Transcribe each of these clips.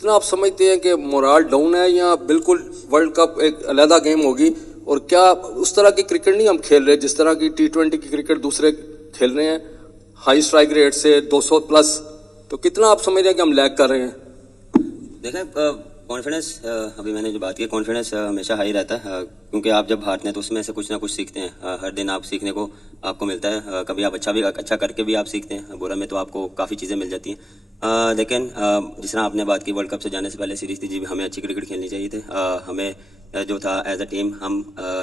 कितना आप समझते हैं कि मोराल डाउन है या बिल्कुल वर्ल्ड कप एक अलहदा गेम होगी? और क्या उस तरह की क्रिकेट नहीं हम खेल रहे जिस तरह की T20 की क्रिकेट दूसरे खेल रहे हैं हाई स्ट्राइक रेट से 200 प्लस? तो कितना आप समझ रहे हैं कि हम लैग कर रहे हैं? देखें, कॉन्फिडेंस, अभी मैंने जो बात की, कॉन्फिडेंस हमेशा हाई रहता है, क्योंकि आप जब हारते हैं तो उसमें से कुछ ना कुछ सीखते हैं। हर दिन आप सीखने को आपको मिलता है। कभी आप अच्छा करके भी आप सीखते हैं, बुरा में तो आपको काफ़ी चीज़ें मिल जाती हैं। लेकिन जिस तरह आपने बात की, वर्ल्ड कप से जाने से पहले सीरीज थी जी, हमें अच्छी क्रिकेट खेलनी चाहिए थी। हमें जो था एज अ टीम, हम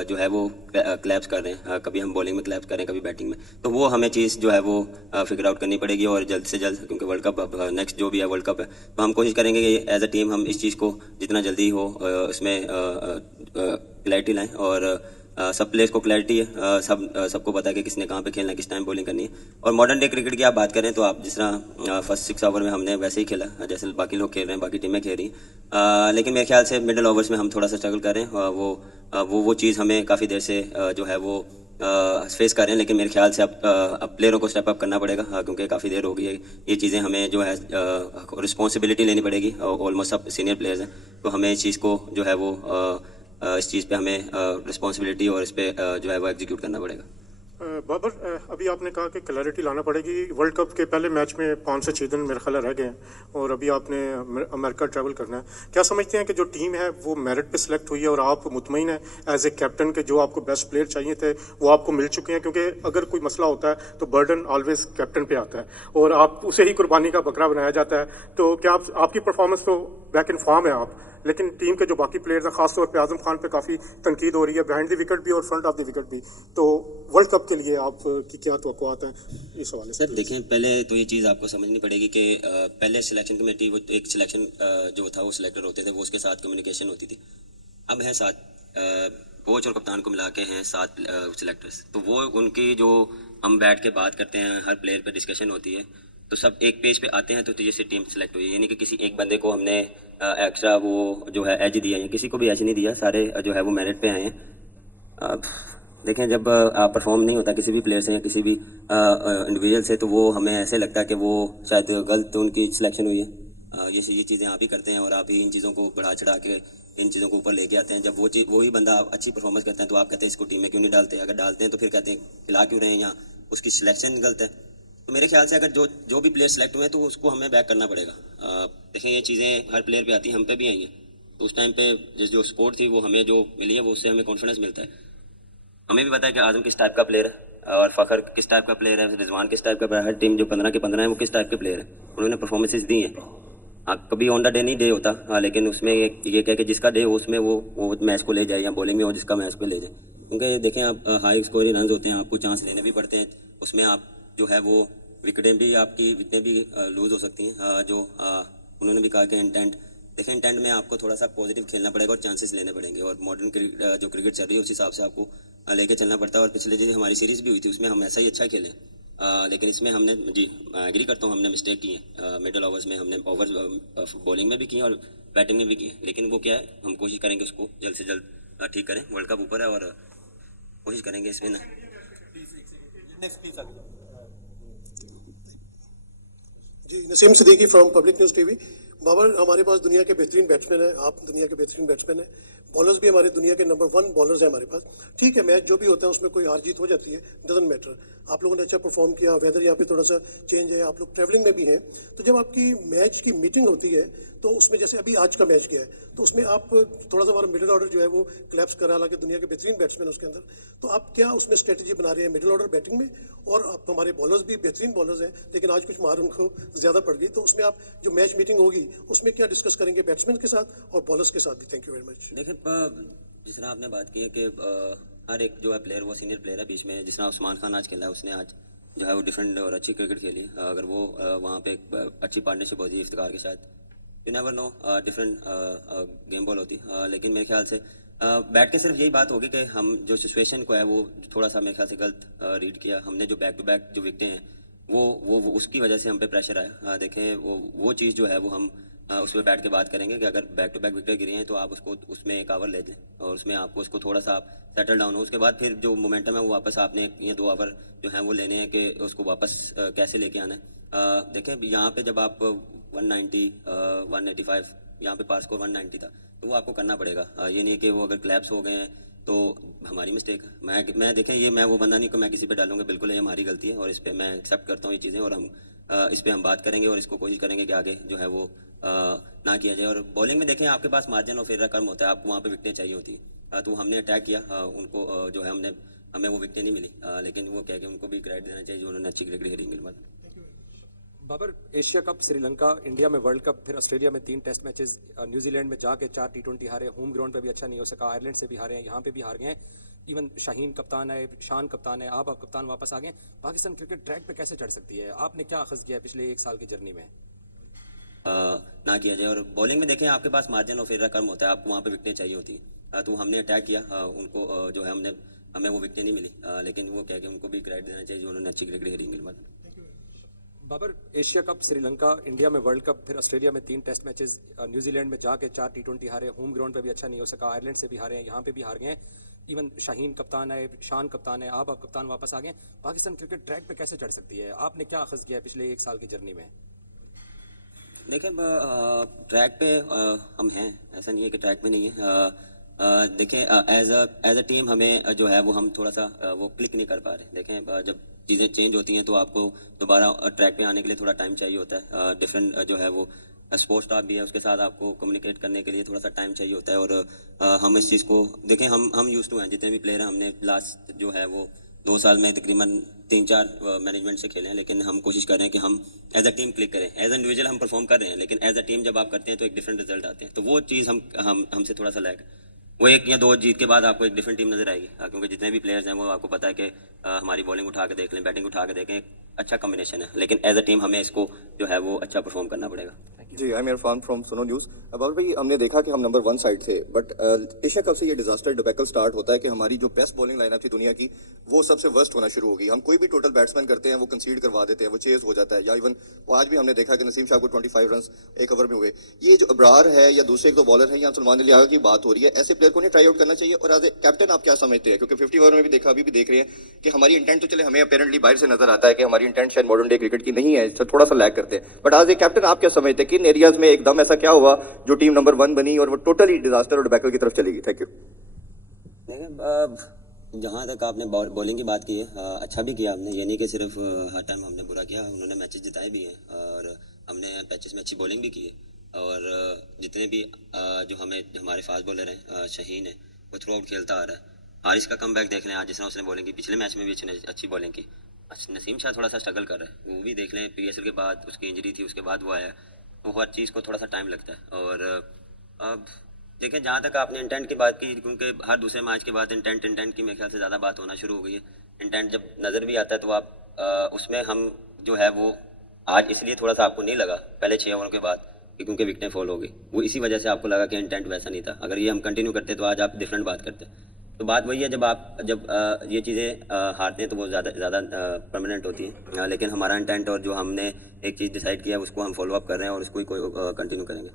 जो है वो क्लैप्स कर रहे हैं। कभी हम बॉलिंग में क्लैप्स कर रहे हैं, कभी बैटिंग में। तो वो हमें चीज़ जो है वो फिगर आउट करनी पड़ेगी, और जल्द से जल्द, क्योंकि वर्ल्ड कप अब नेक्स्ट जो भी है वर्ल्ड कप है, तो हम कोशिश करेंगे कि एज अ टीम हम इस चीज़ को जितना जल्दी हो इसमें क्लैरिटी लाएँ। और सब प्लेयर्स को क्लैरिटी है, सबको पता है कि किसने कहाँ पे खेलना है, किस टाइम बॉलिंग करनी है। और मॉडर्न डे क्रिकेट की आप बात करें तो आप जिस तरह फर्स्ट 6 ओवर में हमने वैसे ही खेला जैसे बाकी लोग खेल रहे हैं, बाकी टीमें खेल रही हैं। लेकिन मेरे ख्याल से मिडिल ओवर्स में हम थोड़ा सा स्ट्रगल कर रहे हैं। वो चीज़ हमें काफ़ी देर से जो है वो फेस कर रहे हैं। लेकिन मेरे ख्याल से अब प्लेयरों को स्टेप अप करना पड़ेगा, क्योंकि काफ़ी देर हो गई है। ये चीज़ें हमें जो है रिस्पॉन्सिबिलिटी लेनी पड़ेगी। ऑलमोस्ट सब सीनियर प्लेयर्स हैं, तो हमें इस चीज़ को जो है वो इस चीज़ पे हमें रिस्पॉन्सिबिलिटी और इस पे जो है वो एग्जीक्यूट करना पड़ेगा। बाबर, अभी आपने कहा कि क्लैरिटी लाना पड़ेगी। वर्ल्ड कप के पहले मैच में 5 से 6 दिन मेरे ख्याल रह गए हैं, और अभी आपने अमेरिका ट्रैवल करना है। क्या समझते हैं कि जो टीम है वो मेरिट पे सिलेक्ट हुई है, और आप मुतमईन हैं एज ए कैप्टन के जो आपको बेस्ट प्लेयर चाहिए थे वो आपको मिल चुके हैं? क्योंकि अगर कोई मसला होता है तो बर्डन ऑलवेज कैप्टन पे आता है, और आप उसे ही कुर्बानी का बकरा बनाया जाता है। तो क्या आपकी परफॉर्मेंस तो बैक इन फॉर्म है आप, लेकिन टीम के जो बाकी प्लेयर्स हैं, खासतौर पे आजम खान पे काफ़ी तनकीद हो रही है, बिहाइंड द विकेट भी और फ्रंट ऑफ द विकेट भी। तो वर्ल्ड कप के लिए आपकी क्या तवक्कुआत हैं इस हवाले से? सर देखें, पहले तो ये चीज़ आपको समझनी पड़ेगी कि पहले सिलेक्शन कमेटी, वो एक सिलेक्शन जो था वो सिलेक्टर होते थे, वो उसके साथ कम्युनिकेशन होती थी। अब है 7 कोच और कप्तान को मिला के हैं 7 सिलेक्टर्स। तो वो उनकी जो हम बैठ के बात करते हैं, हर प्लेयर पे डिस्कशन होती है, तो सब एक पेज पे आते हैं, तो जैसे टीम सेलेक्ट हुई है। यानी कि किसी एक बंदे को हमने एक्स्ट्रा वो जो है एज दिया है, किसी को भी एज नहीं दिया, सारे जो है वो मेरिट पे आए हैं। अब देखें, जब परफॉर्म नहीं होता किसी भी प्लेयर से या किसी भी इंडिविजुअल से, तो वो हमें ऐसे लगता है कि वो शायद गलत उनकी सिलेक्शन हुई है। ये चीज़ें आप ही करते हैं, और आप ही इन चीज़ों को बढ़ा चढ़ा के इन चीज़ों को ऊपर लेके आते हैं। जब वही बंदा अच्छी परफॉर्मेंस करता है तो आप कहते हैं इसको टीम में क्यों नहीं डालते, अगर डालते हैं तो फिर कहते हैं खिला क्यों रहे हैं, या उसकी सिलेक्शन गलत है। तो मेरे ख्याल से अगर जो भी प्लेयर सेलेक्ट हुए हैं तो उसको हमें बैक करना पड़ेगा। देखें, ये चीज़ें हर प्लेयर पे आती हैं, हम पे भी आई हैं। तो उस टाइम पे जो सपोर्ट थी वो हमें जो मिली है, वो उससे हमें कॉन्फिडेंस मिलता है। हमें भी पता है कि आजम किस टाइप का प्लेयर है, और फ़खर किस टाइप का प्लेयर है, रिजवान किस टाइप का प्लेयर है। हर टीम जो 15 के 15 है वो किस टाइप के प्लेयर है, उन्होंने परफॉर्मेंसेस दी हैं। हाँ, कभी ऑन द डे नहीं डे होता, हाँ, लेकिन उसमें ये कह के जिसका डे हो उसमें वो मैच को ले जाए, या बॉलिंग में हो जिसका मैच को ले जाए। क्योंकि देखें, आप हाई स्कोरिंग रन होते हैं, आपको चांस लेने भी पड़ते हैं। उसमें आप जो है वो विकेटें भी आपकी विकेटें भी लूज़ हो सकती हैं। उन्होंने भी कहा कि इंटेंट, देखें, इंटेंट में आपको थोड़ा सा पॉजिटिव खेलना पड़ेगा और चांसेस लेने पड़ेंगे। और मॉडर्न जो क्रिकेट चल रही है उस हिसाब से आपको लेके चलना पड़ता है। और पिछले जो हमारी सीरीज़ भी हुई थी उसमें हम ऐसा ही अच्छा खेले, लेकिन इसमें हमने, जी एग्री करता हूँ, हमने मिस्टेक की है। मिडिल ओवर्स में हमने ओवर बॉलिंग में भी की और बैटिंग में भी की, लेकिन वो क्या है, हम कोशिश करेंगे उसको जल्द से जल्द ठीक करें। वर्ल्ड कप ऊपर है और कोशिश करेंगे इसमें ना। जी, Naseem Siddiqui from public news TV. Babar, हमारे पास दुनिया के बेहतरीन बैट्समैन हैं, आप दुनिया के बेहतरीन बैट्समैन हैं, बॉलर्स भी हमारे दुनिया के नंबर 1 बॉलर्स हैं हमारे पास। ठीक है, मैच जो भी होता है उसमें कोई हार जीत हो जाती है, डजंट मैटर। आप लोगों ने अच्छा परफॉर्म किया, वेदर यहाँ पे थोड़ा सा चेंज है, आप लोग ट्रैवलिंग में भी हैं। तो जब आपकी मैच की मीटिंग होती है तो उसमें, जैसे अभी आज का मैच गया है, तो उसमें आप थोड़ा सा हमारा मिडिल ऑर्डर जो है वो क्लैप्स करा, हालांकि दुनिया के बेहतरीन बैट्समैन उसके अंदर, तो आप क्या उसमें स्ट्रेटजी बना रहे हैं मिडिल ऑर्डर बैटिंग में? और आप, हमारे बॉलर्स भी बेहतरीन बॉलर्स हैं, लेकिन आज कुछ मार उनको ज़्यादा पड़ गई, तो उसमें आप जो मैच मीटिंग होगी उसमें क्या डिस्कस करेंगे बैट्समैन के साथ और बॉलर्स के साथ भी? Thank you very much. देखें, जिस तरह आपने बात की है कि हर एक जो है प्लेयर वो सीनियर प्लेयर है। बीच में जिस तरह उस्मान खान आज खेला है, उसने आज जो है वो डिफरेंट और अच्छी क्रिकेट खेली। अगर वो वहाँ पे एक अच्छी पार्टनरशिप होती है इफ्तिकार के साथ, you never know, different game ball होती। लेकिन मेरे ख्याल से बैठ के सिर्फ यही बात होगी कि हम जो सिचुएशन को है वो थोड़ा सा मेरे ख्याल से गलत रीड किया हमने। जो बैक टू बैक जो विकटें हैं वो उसकी वजह से हम पे प्रेशर आया। देखें, वो चीज़ जो है वो हम उस पर बैठ के बात करेंगे कि अगर बैक टू बैक विकेट गिरी हैं तो आप उसको उसमें एक ओवर ले लें, और उसमें आपको उसको थोड़ा सा आप सेटल डाउन हो। उसके बाद फिर जो मोमेंटम है वो वापस आपने ये 2 ओवर जो हैं वो लेने हैं कि उसको वापस कैसे लेके आना है। देखें, यहाँ पे जब आप 190 185 यहाँ पे पास स्कोर 190 था, तो वो आपको करना पड़ेगा। ये नहीं है कि वो अगर क्लैप्स हो गए हैं तो हमारी मिस्टेक है। मैं देखें, ये मैं वो बंदा नहीं कि मैं किसी पे डालूंगा, बिल्कुल ये हमारी गलती है और इस पे मैं एक्सेप्ट करता हूँ ये चीज़ें, और हम इस पे हम बात करेंगे और इसको कोशिश करेंगे कि आगे जो है वो ना किया जाए। और बॉलिंग में देखें, आपके पास मार्जिन ऑफ एरर कम होता है, आपको वहाँ पे विकटें चाहिए होती है। तो हमने अटैक किया, उनको जो है हमें वो विकटें नहीं मिली, लेकिन वो क्या कि उनको भी क्रेडिट देना चाहिए जो उन्होंने अच्छी क्रिकेट खेली मिल। Babar, Asia cup, Sri Lanka, India में वर्ल्ड कप, फिर ऑस्ट्रेलिया में 3 टेस्ट मैचेस, न्यूजीलैंड में जाके 4 T20 हारे, होम ग्राउंड पे भी अच्छा नहीं हो सका, आयरलैंड से भी हारे हैं, यहाँ पे भी हार गए हैं। इवन शाहीन कप्तान है, शान कप्तान है, आप कप्तान वापस आ गए। पाकिस्तान क्रिकेट ट्रैक पे कैसे चढ़ सकती है? आपने क्या अखज़ किया है पिछले 1 साल की जर्नी में? ना किया जाए। और बॉलिंग में देखें, आपके पास मार्जिन ऑफ एरर कम होता है, आपको वहाँ पे विकटें चाहिए होती है। तो हमने अटैक किया, उनको जो है हमें वो विकटें नहीं मिली, लेकिन वो क्या कि उनको भी क्रेडिट देना चाहिए जो उन्होंने अच्छी क्रिकेट खेली मिल। Babar, Asia cup, Sri Lanka, India में वर्ल्ड कप, फिर ऑस्ट्रेलिया में 3 टेस्ट मैचेस, न्यूजीलैंड में जाके 4 T20 हारे, होम ग्राउंड पे भी अच्छा नहीं हो सका, आयरलैंड से भी हारे हैं, यहाँ पे भी हार गए हैं। इवन शाहीन कप्तान है, शान कप्तान है, आप कप्तान वापस आ गए। पाकिस्तान क्रिकेट ट्रैक पे कैसे चढ़ सकती है? आपने क्या अखज़ किया है पिछले 1 साल की जर्नी में? देखिए, ट्रैक पे हम हैं, ऐसा नहीं है कि ट्रैक पे नहीं है। देखें, एज अ टीम हमें जो है वो हम थोड़ा सा वो क्लिक नहीं कर पा रहे। देखें, जब चीज़ें चेंज होती हैं तो आपको दोबारा ट्रैक पे आने के लिए थोड़ा टाइम चाहिए होता है। डिफरेंट जो है वो स्पोर्ट्स स्टाफ भी है, उसके साथ आपको कम्युनिकेट करने के लिए थोड़ा सा टाइम चाहिए होता है। और हम इस चीज़ को देखें, हम यूज़ टू हैं, जितने भी प्लेयर हैं हमने लास्ट जो है वो 2 साल में तकरीबन 3-4 मैनेजमेंट से खेले हैं, लेकिन हम कोशिश कर रहे हैं कि हम एज अ टीम क्लिक करें। एज इंडिविजुअल हम परफॉर्म कर रहे हैं, लेकिन एज अ टीम जब आप करते हैं तो एक डिफरेंट रिजल्ट आते हैं। तो वो चीज़ हमसे थोड़ा सा लैग, वो 1 या 2 जीत के बाद आपको एक डिफरेंट टीम नजर आएगी, क्योंकि जितने भी प्लेयर्स हैं वो आपको पता है कि हमारी बॉलिंग उठा के देख लें, बैटिंग उठा के देखें, अच्छा कॉम्बिनेशन है, लेकिन एज अ टीम हमें इसको जो है वो अच्छा परफॉर्म करना पड़ेगा। जी, आई एम इरफान फ्रॉम सुनो न्यूज़। बाबर भाई, हमने देखा कि हम नंबर 1 साइड थे, बट एशिया कप से ये डिजास्टर डिबैकल स्टार्ट होता है कि हमारी जो बेस्ट बॉलिंग लाइनअप थी दुनिया की, वो सबसे वर्स्ट होना शुरू होगी। हम कोई भी टोटल बैट्समैन करते हैं वो कंसीड करवा देते हैं, वो चेज हो जाता है। या इवन आज भी हमने देखा कि नसीम शाह को 25 रन 1 ओवर में हुए। ये जो अब्रार है या दूसरे 1-2 बॉलर है या सलमान अली आगा की बात हो रही है, ऐसे प्लेयर को नहीं ट्राई आउट करना चाहिए? और एज ए कैप्टन आप क्या समझते हैं? क्योंकि 50 ओवर में भी देखा, अभी भी देख रहे हैं कि हमारी इंटेंट तो चले, हमें अपेरेंटली बाहर से नजर आता है कि हमारी इंटेंट शायद मॉडर्न डे क्रिकेट की नहीं है, इससे थोड़ा सा लैग करते हैं। बट एज ए कैप्टन आप क्या समझते हैं, किन एरियाज में एकदम ऐसा क्या हुआ जो टीम नंबर 1 बनी और वो टोटली डिजास्टर और डिबैकल की तरफ चली गई? Thank you. देखें, जहाँ तक आपने बॉलिंग की बात की है, अच्छा भी किया हमने, ये नहीं कि सिर्फ हर टाइम हमने बुरा किया। उन्होंने मैचेस जिताए भी हैं और हमने पैचेस में अच्छी बॉलिंग भी की है। और जितने भी जो हमारे फास्ट बॉलर हैं, शाहीन है, वो थ्रू आउट खेलता आ रहा है। हारिस का कमबैक देख लें, आज जिस तरह उसने बॉलिंग की, पिछले मैच में भी अच्छी बॉलिंग की। नसीम शाह थोड़ा सा स्ट्रगल कर रहा है, वो भी देख लें, PSL के बाद उसकी इंजरी थी, उसके बाद वो आया, तो हर चीज़ को थोड़ा सा टाइम लगता है। और अब देखें, जहाँ तक आपने इंटेंट की बात की, क्योंकि हर दूसरे मैच के बाद इंटेंट की मेरे ख्याल से ज़्यादा बात होना शुरू हो गई है। इंटेंट जब नज़र भी आता है तो आप उसमें हम जो है वो आज इसलिए थोड़ा सा आपको नहीं लगा पहले 6 ओवरों के बाद, क्योंकि विकटें फॉल हो गई, वो इसी वजह से आपको लगा कि इंटेंट वैसा नहीं था। अगर ये हम कंटिन्यू करते तो आज आप डिफरेंट बात करते। तो बात वही है, जब ये चीज़ें हारते हैं तो वो ज़्यादा परमानेंट होती हैं, लेकिन हमारा इंटेंट और जो हमने एक चीज़ डिसाइड किया उसको हम फॉलो अप कर रहे हैं और उसको ही कंटिन्यू करेंगे।